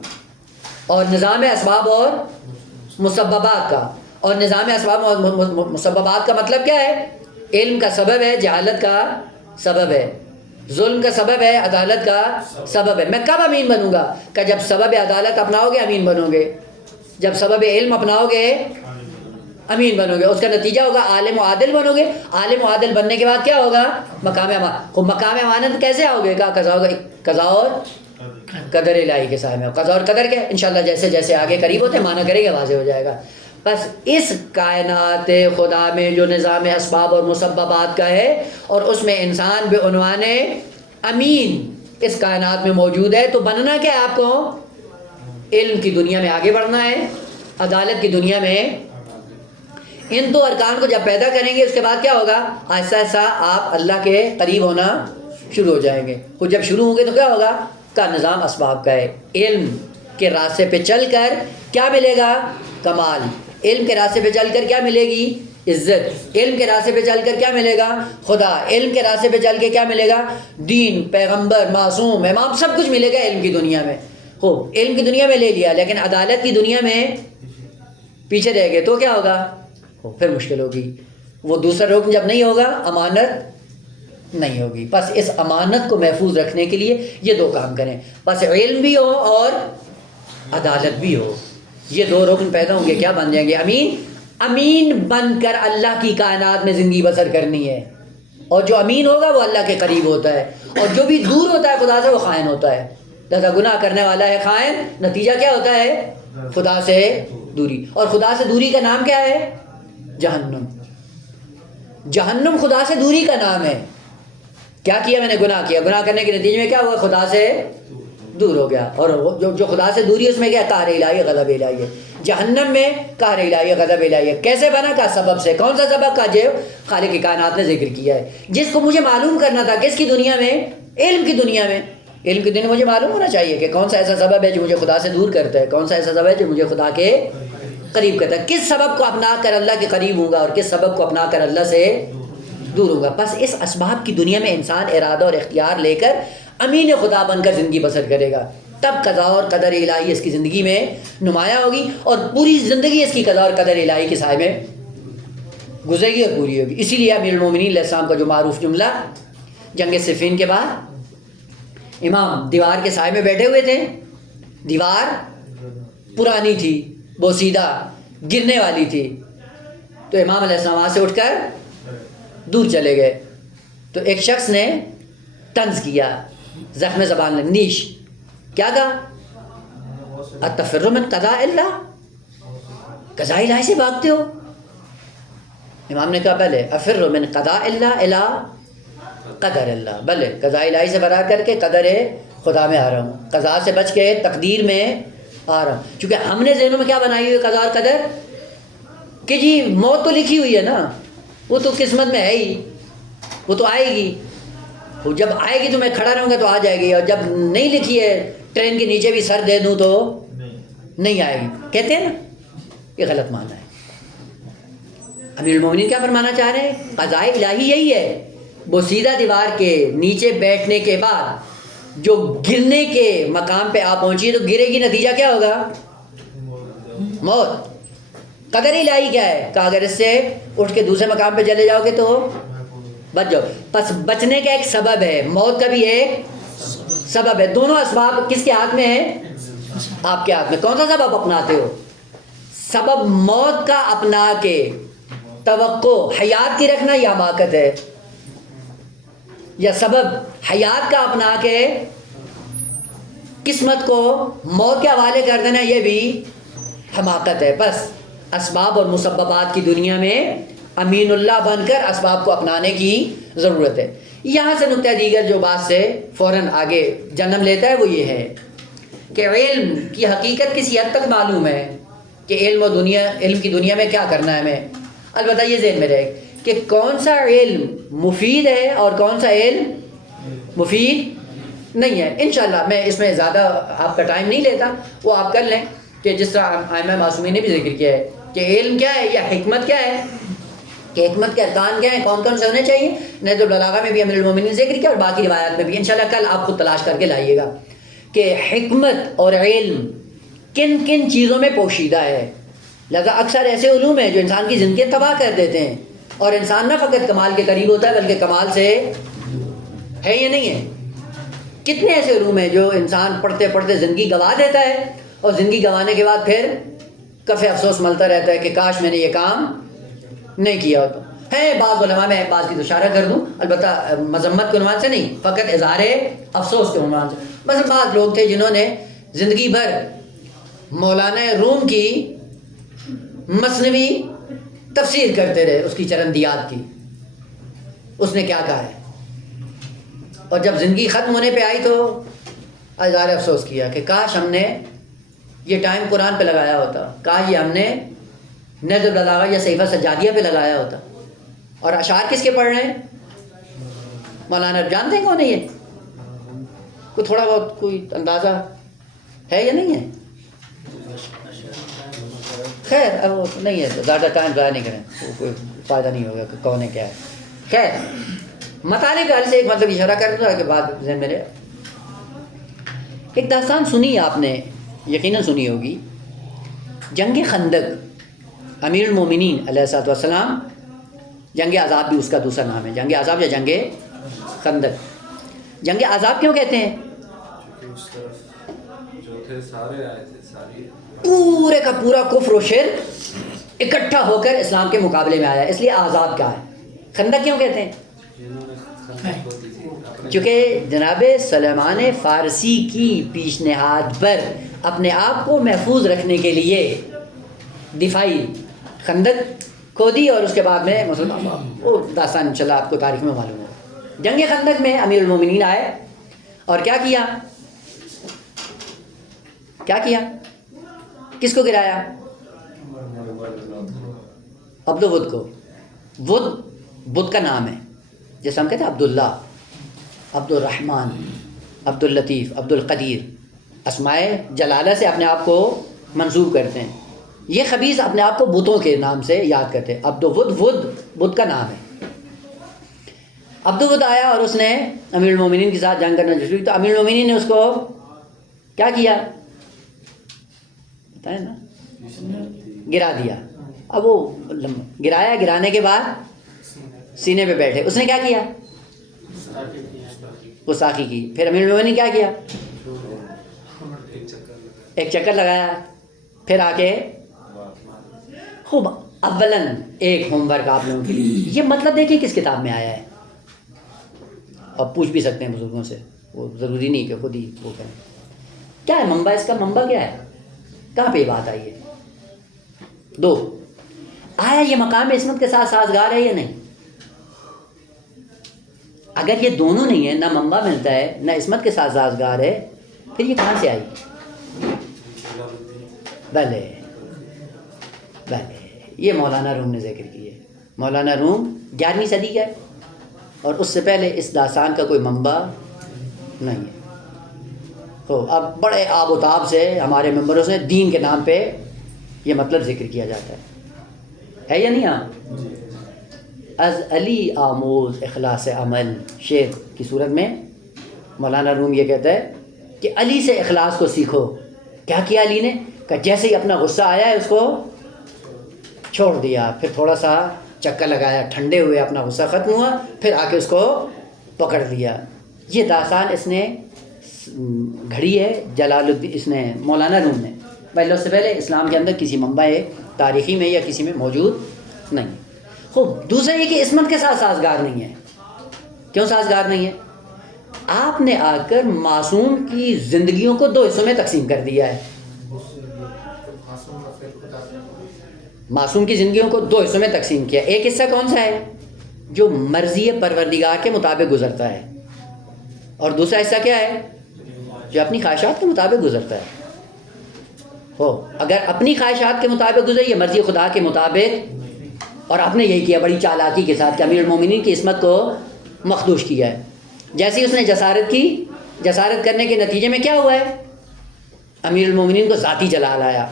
اور نظام اسباب اور مسببات کا، اور نظام اسباب اور مسببات کا مطلب کیا ہے؟ علم کا سبب ہے، جہالت کا سبب ہے، ظلم کا سبب ہے، عدالت کا سبب ہے. میں کب امین بنوں گا؟ کہ جب سبب عدالت اپناؤ گے امین بنو گے، جب سبب علم اپناؤ گے امین بنو گے، اس کا نتیجہ ہوگا عالم و عادل بنو گے، عالم و عادل بننے کے بعد کیا ہوگا؟ مقام امانت۔ خب مقام امانت کیسے آؤ گے؟ قضا اور قدر الہی کے سائے میں۔ قضا اور قدر کے انشاءاللہ جیسے جیسے آگے قریب ہوتے ہیں معنی کریں گے واضح ہو جائے گا۔ بس اس کائنات خدا میں جو نظام اسباب اور مسببات کا ہے اور اس میں انسان بعنوان امین اس کائنات میں موجود ہے، تو بننا کیا ہے آپ کو؟ علم کی دنیا میں آگے بڑھنا ہے، عدالت کی دنیا میں ان دو ارکان کو جب پیدا کریں گے، اس کے بعد کیا ہوگا؟ آہستہ آہستہ آپ اللہ کے قریب ہونا شروع ہو جائیں گے۔ وہ جب شروع ہوں گے تو کیا ہوگا؟ کا نظام اسباب کا ہے۔ علم کے راستے پہ چل کر کیا ملے گا؟ کمال۔ علم کے راستے پہ چل کر کیا ملے گی؟ عزت۔ علم کے راستے پہ چل کر کیا ملے گا؟ خدا۔ علم کے راستے پہ چل کے کیا ملے گا؟ دین، پیغمبر، معصوم، امام، سب کچھ ملے گا علم کی دنیا میں۔ خوب علم کی دنیا میں لے لیا، لیکن عدالت کی دنیا میں پیچھے رہ گئے تو کیا ہوگا؟ پھر مشکل ہوگی۔ وہ دوسرا رکن جب نہیں ہوگا، امانت نہیں ہوگی۔ بس اس امانت کو محفوظ رکھنے کے لیے یہ دو کام کریں، بس علم بھی ہو اور عدالت بھی ہو۔ یہ دو رکن پیدا ہوں گے، کیا بن جائیں گے؟ امین۔ امین بن کر اللہ کی کائنات میں زندگی بسر کرنی ہے، اور جو امین ہوگا وہ اللہ کے قریب ہوتا ہے، اور جو بھی دور ہوتا ہے خدا سے وہ خائن ہوتا ہے۔ لہذا گناہ کرنے والا ہے خائن، نتیجہ کیا ہوتا ہے؟ خدا سے دوری۔ اور خدا سے دوری کا نام کیا ہے؟ جہنم۔ جہنم خدا سے دوری کا نام ہے۔ کیا کیا میں نے؟ گناہ کیا، گناہ کرنے کے نتیجے میں کیا ہوا؟ خدا سے دور ہو گیا۔ اور جو خدا سے دوری اس میں کیا؟ قہر الہی، غضب الہی ہے۔ جہنم میں قہر الہی، غضب الہی ہے۔ کیسے بنا؟ کا سبب سے۔ کون سا سبب؟ کا جو خالق کی کائنات نے ذکر کیا ہے، جس کو مجھے معلوم کرنا تھا۔ کس کی دنیا میں؟ علم کی دنیا میں۔ علم کی دنیا میں مجھے معلوم ہونا چاہیے کہ کون سا ایسا سبب ہے جو مجھے خدا سے دور کرتا ہے، کون سا ایسا سبب ہے جو مجھے خدا کے قریب کرتا ہے، کس سبب کو اپنا کر اللہ کے قریب ہوں گا اور کس سبب کو اپنا کر اللہ سے دور ہوں گا۔ بس اس اسباب کی دنیا میں انسان ارادہ اور اختیار لے کر امین خدا بن کر زندگی بسر کرے گا، تب قضا اور قدر الہی اس کی زندگی میں نمایاں ہوگی، اور پوری زندگی اس کی قضا اور قدر الہی کے سائے میں گزرے گی اور پوری ہوگی۔ اسی لیے امیر المومنین علیہ السلام کا جو معروف جملہ جنگ صفین کے بعد امام دیوار کے سائے میں بیٹھے ہوئے تھے، دیوار پرانی تھی، بوسیدہ، گرنے والی تھی، تو امام علیہ السلام وہاں سے اٹھ کر دور چلے گئے، تو ایک شخص نے طنز کیا، زخم زبان نے، نیش کیا کہا؟ اتفر من قضاء اللہ، قضاء الہی سے بھاگتے ہو؟ امام نے کہا بلے، افر من قضاء اللہ الی قدر اللہ، بلے قضاء الہی سے فرار کر کے قدر خدا میں آ رہا ہوں، قضاء سے بچ کے تقدیر میں آ رہا ہوں۔ چونکہ ہم نے ذہنوں میں کیا بنائی ہوئی قضاء اور قدر کہ جی موت تو لکھی ہوئی ہے نا، وہ تو قسمت میں ہے ہی، وہ تو آئے گی، وہ جب آئے گی تو میں کھڑا رہوں گا تو آ جائے گی، اور جب نہیں لکھی ہے ٹرین کے نیچے بھی سر دے دوں تو نہیں آئے گی، کہتے ہیں نا، یہ غلط معنی ہے۔ امیر المومنین کیا فرمانا چاہ رہے ہیں؟ قضاء الہی یہی ہے، بوسیدہ دیوار کے نیچے بیٹھنے کے بعد جو گرنے کے مقام پہ آپ پہنچیے تو گرے گی، نتیجہ کیا ہوگا؟ موت۔ قدر الہی کیا ہے؟ کہ اگر اس سے اٹھ کے دوسرے مقام پہ چلے جاؤ گے تو بچ جاؤ۔ پس بچنے کا ایک سبب ہے، موت کا بھی ایک سبب ہے، دونوں اسباب کس کے ہاتھ میں ہیں؟ آپ کے ہاتھ میں۔ کون سا سبب اپناتے ہو؟ سبب موت کا اپنا کے توقع حیات کی رکھنا یا حماقت ہے، یا سبب حیات کا اپنا کے قسمت کو موت کے حوالے کر دینا یہ بھی حماقت ہے۔ بس اسباب اور مسببات کی دنیا میں امین اللہ بن کر اسباب کو اپنانے کی ضرورت ہے۔ یہاں سے نقطہ دیگر جو بات سے فوراً آگے جنم لیتا ہے وہ یہ ہے کہ علم کی حقیقت کسی حد تک معلوم ہے کہ علم کی دنیا میں کیا کرنا ہے ہمیں، البتہ یہ ذہن میں رہے کہ کون سا علم مفید ہے اور کون سا علم مفید نہیں ہے۔ انشاءاللہ میں اس میں زیادہ آپ کا ٹائم نہیں لیتا، وہ آپ کر لیں کہ جس طرح ائمہ معصومین نے بھی ذکر کیا ہے کہ علم کیا ہے یا حکمت کیا ہے، کہ حکمت کے ارکان کیا ہیں، کون کون سے ہونے چاہیے۔ نہج البلاغہ میں بھی امیر المومنین نے ذکر کیا اور باقی روایات میں بھی، انشاءاللہ کل آپ خود تلاش کر کے لائیے گا کہ حکمت اور علم کن کن چیزوں میں پوشیدہ ہے۔ لہذا اکثر ایسے علوم ہیں جو انسان کی زندگی تباہ کر دیتے ہیں، اور انسان نہ فقط کمال کے قریب ہوتا ہے بلکہ کمال سے ہے یا نہیں ہے۔ کتنے ایسے علوم ہیں جو انسان پڑھتے پڑھتے زندگی گنوا دیتا ہے، اور زندگی گنوانے کے بعد پھر کف افسوس ملتا رہتا ہے کہ کاش میں نے یہ کام نہیں کیا ہوتا. ہے بعض علماء، میں بعض کی تو اشارہ کر دوں، البتہ مذمت کے عنوان سے نہیں، فقط اظہار افسوس کے عنوان سے. مثلا بعض لوگ تھے جنہوں نے زندگی بھر مولانا روم کی مثنوی تفسیر کرتے رہے، اس کی چرندیات کی، اس نے کیا کہا ہے، اور جب زندگی ختم ہونے پہ آئی تو اظہار افسوس کیا کہ کاش ہم نے یہ ٹائم قرآن پہ لگایا ہوتا، کاش یہ ہم نے نہج البلاغہ یا صحیفہ سجادیہ پہ لگایا ہوتا. اور اشعار کس کے پڑھ رہے ہیں؟ مولانا. جانتے ہیں کون ہے یہ؟ کوئی تھوڑا بہت کوئی اندازہ ہے یا نہیں ہے؟ خیر اب وہ نہیں ہے تو زیادہ ٹائم ضائع نہیں کریں، وہ کوئی فائدہ نہیں ہوگا کہ کون ہے کیا ہے. خیر مطالب کا حل سے ایک مطلب اشارہ کر دوں کہ بعد ذہن میرے. ایک داستان سنی آپ نے، یقیناً سنی ہوگی، جنگ خندق. امیر المومنین علیہ الصلوۃ والسلام، جنگ عذاب بھی اس کا دوسرا نام ہے، جنگ عذاب یا جنگ خندق. جنگ عذاب کیوں کہتے ہیں؟ اس طرف جو تھے سارے آئے تھے، ساری پورے کا پورا کفر و شرک اکٹھا ہو کر اسلام کے مقابلے میں آیا، اس لیے عذاب کیا ہے. خندق کیوں کہتے ہیں؟ جنہوں نے خندق ہوتی تھی اپنے چونکہ جناب سلیمان فارسی کی پیشنہاد پر اپنے آپ کو محفوظ رکھنے کے لیے دفاعی خندق کھودی، اور اس کے بعد میں مسلمان وہ داستان انشاءاللہ آپ کو تاریخ میں معلوم ہوگا. جنگ خندق میں امیر المومنین آئے اور کیا کیا؟ کس کو گرایا؟ عبد الود کو. ود بدھ کا نام ہے، جیسے ہم کہتے ہیں عبداللہ، عبد الرحمن، عبد اللطیف، عبد القدیر، اسماء جلالہ سے اپنے آپ کو منسوب کرتے ہیں. یہ خبیث اپنے آپ کو بتوں کے نام سے یاد کرتے ہیں. عبد الود، ود بدھ کا نام ہے. عبد الود آیا اور اس نے امیر المومنین کے ساتھ جنگ کرنا شروع کی، تو امیر المومنین نے اس کو کیا کیا بتائیں نا، گرا دیا. اب وہ گرایا، گرانے کے بعد سینے پہ بیٹھے، اس نے کیا کیا؟ گستاخی کی. پھر امیر المومنین نے کیا کیا؟ ایک چکر لگایا. پھر آ کے خوب اولاً ایک ہوم ورک آپ لوگوں کے لیے، یہ مطلب دیکھیں کس کتاب میں آیا ہے، اور پوچھ بھی سکتے ہیں بزرگوں سے، وہ ضروری نہیں کہ خود ہی وہ کریں. کیا ہے منبع اس کا؟ منبع کیا ہے؟ کہاں پہ یہ بات آئی ہے؟ دو، آیا یہ مقام عصمت کے ساتھ سازگار ہے یا نہیں؟ اگر یہ دونوں نہیں ہے، نہ منبع ملتا ہے نہ عصمت کے ساتھ سازگار ہے، پھر یہ کہاں سے آئی؟ بھلے یہ مولانا روم نے ذکر کی ہے. مولانا روم 11ویں صدی کا ہے، اور اس سے پہلے اس داستان کا کوئی منبع نہیں ہے. تو اب بڑے آب و تاب سے ہمارے ممبروں سے دین کے نام پہ یہ مطلب ذکر کیا جاتا ہے یا نہیں؟ از علی آموز اخلاص عمل، شعر کی صورت میں مولانا روم یہ کہتا ہے کہ علی سے اخلاص کو سیکھو. کیا کیا علی نے؟ کہ جیسے ہی اپنا غصہ آیا ہے اس کو چھوڑ دیا، پھر تھوڑا سا چکر لگایا، ٹھنڈے ہوئے، اپنا غصہ ختم ہوا، پھر آ کے اس کو پکڑ لیا. یہ داستان اس نے گھڑی ہے جلال الدین، اس نے مولانا روم نے. پہلے اس سے پہلے اسلام کے اندر کسی منبع تاریخی میں یا کسی میں موجود نہیں. خوب دوسرا یہ کہ عصمت کے ساتھ سازگار نہیں ہے. کیوں سازگار نہیں ہے؟ آپ نے آ کر معصوم کی زندگیوں کو دو حصوں میں تقسیم کر دیا ہے. معصوم کی زندگیوں کو دو حصوں میں تقسیم کیا. ایک حصہ کون سا ہے؟ جو مرضی پروردگار کے مطابق گزرتا ہے، اور دوسرا حصہ کیا ہے؟ جو اپنی خواہشات کے مطابق گزرتا ہے. اگر اپنی خواہشات کے مطابق گزری، یہ مرضی خدا کے مطابق، اور آپ نے یہی کیا بڑی چالاکی کے ساتھ کہ امیر المومنین کی عصمت کو مخدوش کیا ہے. جیسے اس نے جسارت کی، جسارت کرنے کے نتیجے میں کیا ہوا ہے؟ امیر المومنین کو ذاتی جلال آیا،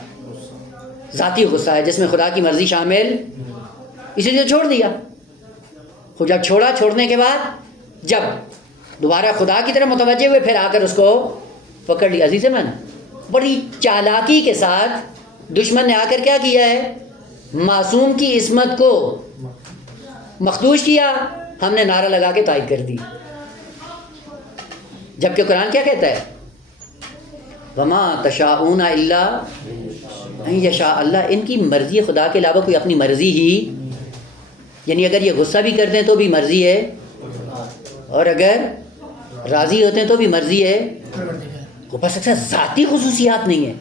ذاتی غصہ ہے جس میں خدا کی مرضی شامل، اسی لیے چھوڑ دیا. جب چھوڑا، چھوڑنے کے بعد جب دوبارہ خدا کی طرف متوجہ ہوئے، پھر آ کر اس کو پکڑ لیا. عزیز من، بڑی چالاکی کے ساتھ دشمن نے آ کر کیا کیا ہے؟ معصوم کی عصمت کو مخدوش کیا. ہم نے نعرہ لگا کے تائید کر دی، جبکہ قرآن کیا کہتا ہے؟ وما تشاءون الا یشاء اللہ، ان کی مرضی خدا کے علاوہ کوئی اپنی مرضی ہی، یعنی اگر یہ غصہ بھی کرتے ہیں تو بھی مرضی ہے، اور اگر راضی ہوتے ہیں تو بھی مرضی ہے. وہ بس اکثر ذاتی خصوصیات نہیں ہیں،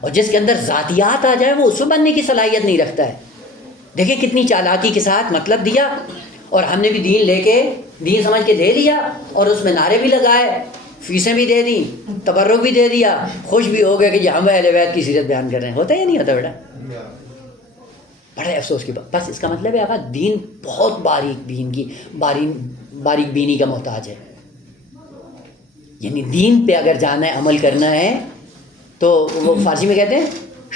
اور جس کے اندر ذاتیات آ جائے وہ اس سے بننے کی صلاحیت نہیں رکھتا ہے. دیکھیں کتنی چالاکی کے ساتھ مطلب دیا، اور ہم نے بھی دین لے کے دین سمجھ کے لے لیا، اور اس میں نعرے بھی لگائے، فیسیں بھی دے دیں، تبرک بھی دے دیا، خوش بھی ہو گئے کہ ہم اہل بیت کی سیرت بیان کر رہے ہیں. ہوتا یا نہیں ہوتا بیٹا؟ بڑے افسوس کی بات. بس اس کا مطلب ہے آقا دین بہت باریک بین کی باریک بینی کا محتاج ہے. یعنی دین پہ اگر جانا ہے، عمل کرنا ہے، تو وہ فارسی میں کہتے ہیں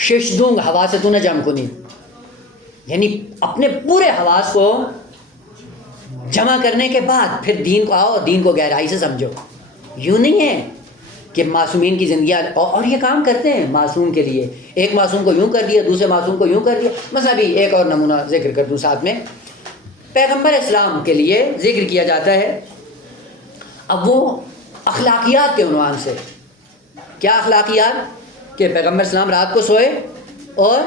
شش دوں ہوا سے تو نہ جم کنی، یعنی اپنے پورے حواس کو جمع کرنے کے بعد پھر دین کو آؤ، دین کو گہرائی سے سمجھو. یوں نہیں ہے کہ معصومین کی زندگیاں، اور یہ کام کرتے ہیں معصوم کے لیے، ایک معصوم کو یوں کر دیا، دوسرے معصوم کو یوں کر دیا. مثلا بھی ایک اور نمونہ ذکر کر دوں ساتھ میں، پیغمبر اسلام کے لیے ذکر کیا جاتا ہے. اب وہ اخلاقیات کے عنوان سے، کیا اخلاقیات؟ کہ پیغمبر اسلام رات کو سوئے اور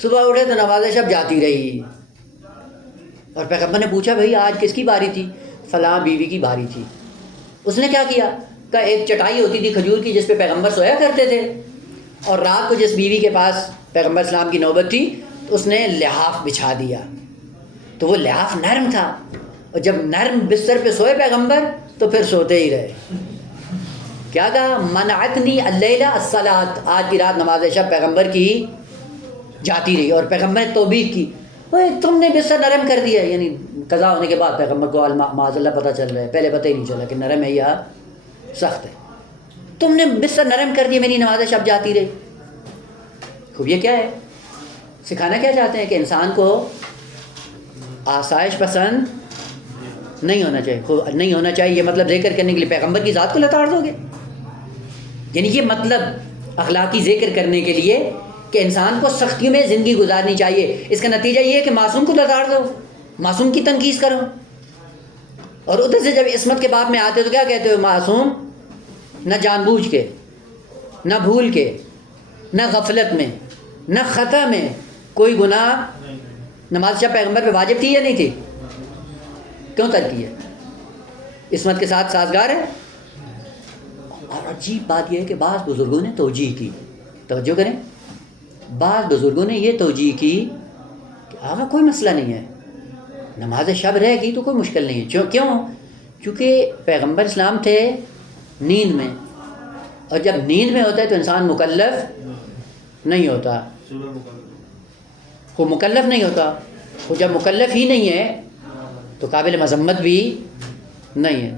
صبح اٹھے تو نماز شب جاتی رہی، اور پیغمبر نے پوچھا بھئی آج کس کی باری تھی؟ فلاں بیوی کی باری تھی. اس نے کیا کیا کہ ایک چٹائی ہوتی تھی کھجور کی جس پہ پیغمبر سویا کرتے تھے، اور رات کو جس بیوی کے پاس پیغمبر اسلام کی نوبت تھی تو اس نے لحاف بچھا دیا، تو وہ لحاف نرم تھا، اور جب نرم بستر پہ سوئے پیغمبر تو پھر سوتے ہی رہے. کیا کہا؟ منعتنی اللیلہ الصلاۃ، آج کی رات نماز شب پیغمبر کی جاتی رہی، اور پیغمبر نے توبیخ کی، تم نے بستر نرم کر دیا. یعنی قضا ہونے کے بعد پیغمبر کو معاذ اللہ پتہ چل رہا ہے، پہلے پتہ ہی نہیں چلا کہ نرم ہے یا سخت ہے. تم نے بستر نرم کر دیا، میری نماز شب جاتی رہی. خوب یہ کیا ہے؟ سکھانا کیا چاہتے ہیں کہ انسان کو آسائش پسند نہیں ہونا چاہیے. نہیں ہونا چاہیے یہ مطلب ذکر کرنے کے لیے پیغمبر کی ذات کو لتاڑ دو گے؟ یعنی یہ مطلب اخلاقی ذکر کرنے کے لیے کہ انسان کو سختیوں میں زندگی گزارنی چاہیے. اس کا نتیجہ یہ ہے کہ معصوم کو لتاڑ دو، معصوم کی تنقید کرو. اور ادھر سے جب عصمت کے باب میں آتے تو کیا کہتے ہو؟ معصوم نہ جان بوجھ کے، نہ بھول کے، نہ غفلت میں، نہ خطا میں کوئی گناہ. نماز شب پیغمبر پہ واجب تھی یا نہیں تھی؟ کیوں ترک کی ہے؟ عصمت کے ساتھ سازگار ہے. اور عجیب بات یہ ہے کہ بعض بزرگوں نے توجیہ کی، توجہ کریں، بعض بزرگوں نے یہ توجیہ کی کہ آقا کوئی مسئلہ نہیں ہے، نماز شب رہ گئی تو کوئی مشکل نہیں ہے. کیوں؟ کیونکہ پیغمبر اسلام تھے نیند میں، اور جب نیند میں ہوتا ہے تو انسان مکلف نہیں ہوتا. وہ مکلف نہیں ہوتا، وہ جب مکلف ہی نہیں ہے تو قابل مذمت بھی نہیں ہے.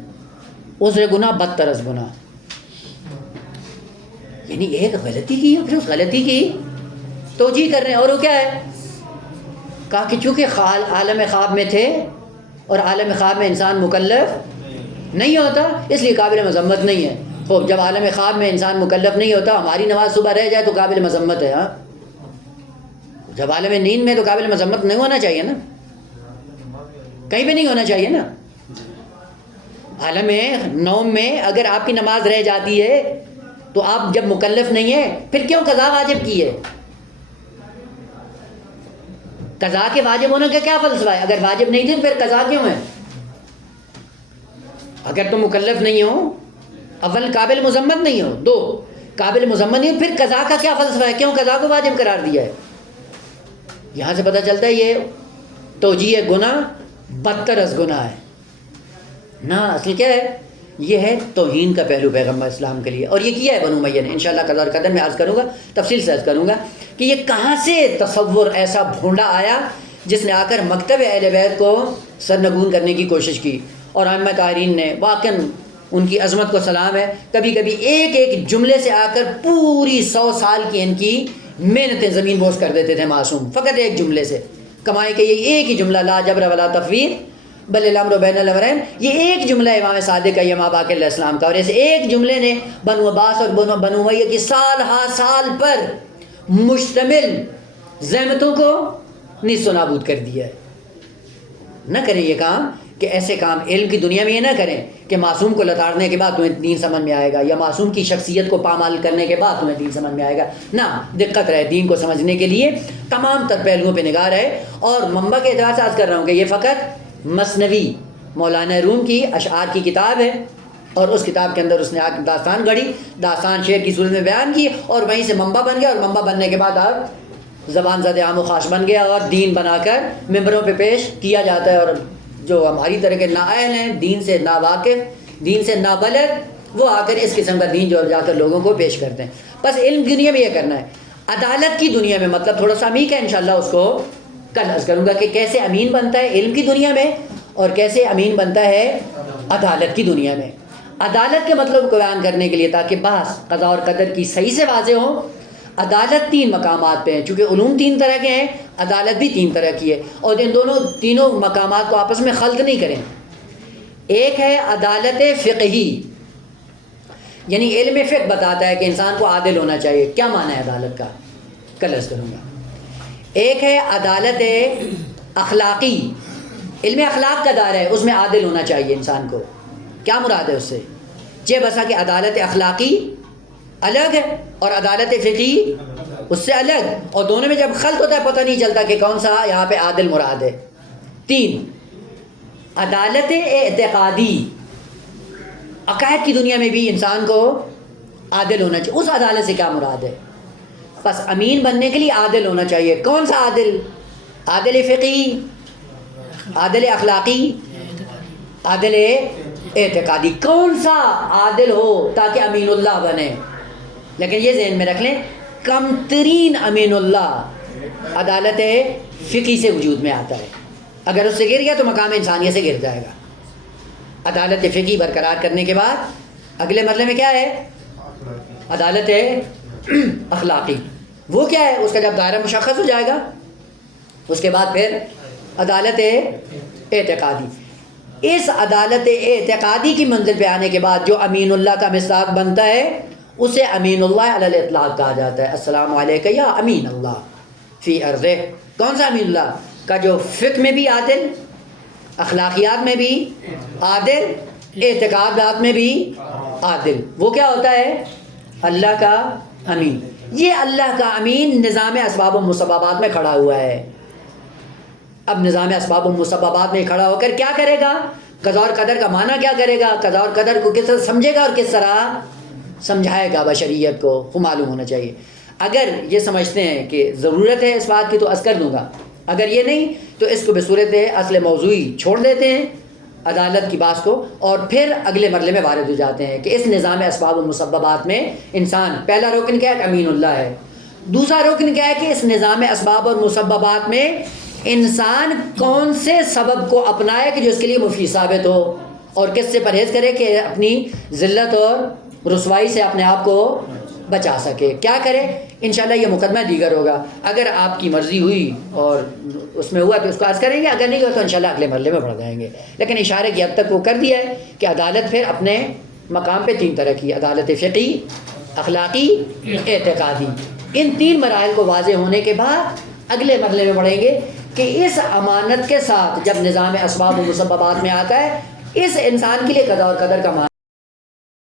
عذر گناہ بدتر از گناہ. یعنی ایک غلطی کی اور پھر اس غلطی کی توجیہ کر رہے ہیں. اور وہ کیا ہے؟ کہا کہ چونکہ عالم خواب میں تھے، اور عالم خواب میں انسان مکلف نہیں ہوتا، اس لیے قابل مذمت نہیں ہے. خوب جب عالم خواب میں انسان مکلف نہیں ہوتا، ہماری نماز صبح رہ جائے تو قابل مذمت ہے. ہاں، جب عالم نیند میں تو قابل مذمت نہیں ہونا چاہیے نا، کہیں پہ نہیں ہونا چاہیے نا. عالم نوم میں اگر آپ کی نماز رہ جاتی ہے تو آپ جب مکلف نہیں ہے پھر کیوں قضا واجب کی ہے؟ قضا کے واجب ہونے کا کیا فلسفہ ہے؟ اگر واجب نہیں تھی پھر قضا کیوں ہے؟ اگر تم مکلف نہیں ہو، اول قابل مذمت نہیں ہو، دو قابل مذمت نہیں ہو، پھر قضا کا کیا فلسفہ ہے؟ کیوں قضا کو واجب قرار دیا ہے؟ یہاں سے پتہ چلتا ہے یہ توجیہ گناہ بدتر از گناہ ہے. نہ اصل کیا ہے؟ یہ ہے توہین کا پہلو پیغمبر اسلام کے لیے. اور یہ کیا ہے بنو امیہ نے. انشاءاللہ قدر قدر میں عرض کروں گا، تفصیل سے عرض کروں گا کہ یہ کہاں سے تصور ایسا بھونڈا آیا جس نے آ کر مکتب اہل بیت کو سرنگون کرنے کی کوشش کی. اور ائمہ طاہرین نے واقعاً ان کی عظمت کو سلام ہے، کبھی کبھی ایک ایک جملے سے آ کر پوری 100 سال کی ان کی محنتیں زمین بوس کر دیتے تھے معصوم، فقط ایک جملے سے. کمائے کہ یہ ایک ہی جملہ لا جبر ولا تفویض بل الامر بین الامرین، یہ ایک جملہ امام صادق کا، امام باقر علیہ السلام کا، اور اس ایک جملے نے بنو عباس اور بنو امیہ کی سال ہا سال پر مشتمل زحمتوں کو نیست و نابود کر دیا ہے. نہ کریں یہ کام کہ ایسے کام علم کی دنیا میں یہ نہ کریں کہ معصوم کو لتاڑنے کے بعد تمہیں دین سمجھ میں آئے گا، یا معصوم کی شخصیت کو پامال کرنے کے بعد تمہیں دین سمجھ میں آئے گا. نہ، دقت رہے دین کو سمجھنے کے لیے تمام تر پہلوؤں پہ نگاہ رہے. اور منبع کے اعتبار سے عرض کر رہا ہوں کہ یہ فقط مثنوی مولانا روم کی اشعار کی کتاب ہے، اور اس کتاب کے اندر اس نے داستان گھڑی، داستان شعر کی صورت میں بیان کی، اور وہیں سے منبع بن گیا، اور منبع بننے کے بعد آپ زبان زد عام و خاص بن گیا، اور دین بنا کر ممبروں پہ پیش کیا جاتا ہے. اور جو ہماری طرح کے نااہل ہیں، دین سے ناواقف، دین سے نابلد، وہ آ کر اس قسم کا دین جو جا کر لوگوں کو پیش کرتے ہیں. بس علم کی دنیا میں یہ کرنا ہے. عدالت کی دنیا میں مطلب تھوڑا سا عمیق ہے، انشاءاللہ اس کو کل عرض کروں گا کہ کیسے امین بنتا ہے علم کی دنیا میں، اور کیسے امین بنتا ہے عدالت کی دنیا میں. عدالت کے مطلب کو بیان کرنے کے لیے تاکہ بحث قضاء اور قدر کی صحیح سے واضح ہو، عدالت 3 مقامات پہ ہیں. چونکہ علوم 3 طرح کے ہیں، عدالت بھی 3 طرح کی ہے، اور ان تینوں مقامات کو آپس میں خلط نہیں کریں. ایک ہے عدالت فقہی، یعنی علم فقہ بتاتا ہے کہ انسان کو عادل ہونا چاہیے. کیا معنی ہے عدالت کا؟ کل عرض کروں گا. ایک ہے عدالت اخلاقی، علم اخلاق کا دائرہ ہے، اس میں عادل ہونا چاہیے انسان کو. کیا مراد ہے اس سے؟ یہ بسا کہ عدالت اخلاقی الگ ہے اور عدالت فقہی اس سے الگ، اور دونوں میں جب خلط ہوتا ہے پتہ نہیں چلتا کہ کون سا یہاں پہ عادل مراد ہے. 3 عدالت اعتقادی، عقائد کی دنیا میں بھی انسان کو عادل ہونا چاہیے. اس عدالت سے کیا مراد ہے؟ بس امین بننے کے لیے عادل ہونا چاہیے. کون سا عادل؟ عادل فقہی، عادل اخلاقی، عادل اعتقادی. کون سا عادل ہو تاکہ امین اللہ بنے. لیکن یہ ذہن میں رکھ لیں، کم ترین امین اللہ عدالت فقہی سے وجود میں آتا ہے. اگر اس سے گر گیا تو مقام انسانیت سے گر جائے گا. عدالت فقہی برقرار کرنے کے بعد اگلے مرحلے میں کیا ہے؟ عدالت اخلاقی. وہ کیا ہے؟ اس کا جب دائرہ مشخص ہو جائے گا اس کے بعد پھر عدالت اعتقادی. اس عدالت اعتقادی کی منزل پہ آنے کے بعد جو امین اللہ کا مصداق بنتا ہے اسے امین اللہ علی الاطلاق کہا جاتا ہے. السلام علیکم یا امین اللہ فی ارضہ. کون سا امین اللہ؟ کا جو فقہ میں بھی عادل، اخلاقیات میں بھی عادل، اعتقادات میں بھی عادل. وہ کیا ہوتا ہے؟ اللہ کا امین. یہ اللہ کا امین نظام اسباب و مسببات میں کھڑا ہوا ہے. اب نظام اسباب و مسببات میں کھڑا ہو کر کیا کرے گا؟ قضاء اور قدر کا معنی کیا کرے گا؟ قضاء اور قدر کو کس طرح سمجھے گا اور کس طرح سمجھائے گا بشریت کو، وہ معلوم ہونا چاہیے. اگر یہ سمجھتے ہیں کہ ضرورت ہے اس بات کی تو عرض کر دوں گا، اگر یہ نہیں تو اس کو بصورت اصل موضوعی چھوڑ دیتے ہیں عدالت کی بات کو، اور پھر اگلے مرحلے میں وارد ہو جاتے ہیں کہ اس نظام اسباب و مسببات میں انسان، پہلا رکن کیا ہے کہ امین اللہ ہے. دوسرا رکن کیا ہے کہ اس نظام اسباب اور مسببات میں انسان کون سے سبب کو اپنائے کہ جو اس کے لیے مفید ثابت ہو، اور کس سے پرہیز کرے کہ اپنی ذلت اور رسوائی سے اپنے آپ کو بچا سکے. کیا کرے؟ انشاءاللہ یہ مقدمہ دیگر ہوگا. اگر آپ کی مرضی ہوئی اور اس میں ہوا تو اس کو عرض کریں گے، اگر نہیں ہوا تو انشاءاللہ اگلے مرحلے میں بڑھ جائیں گے. لیکن اشارے کی حد تک وہ کر دیا ہے کہ عدالت پھر اپنے مقام پہ 3 طرح کی، عدالت فقہی، اخلاقی، اعتقادی. ان 3 مراحل کو واضح ہونے کے بعد اگلے مرحلے میں بڑھیں گے کہ اس امانت کے ساتھ جب نظام اسباب و مسببات میں آتا ہے اس انسان کے لیے قضاء اور قدر کا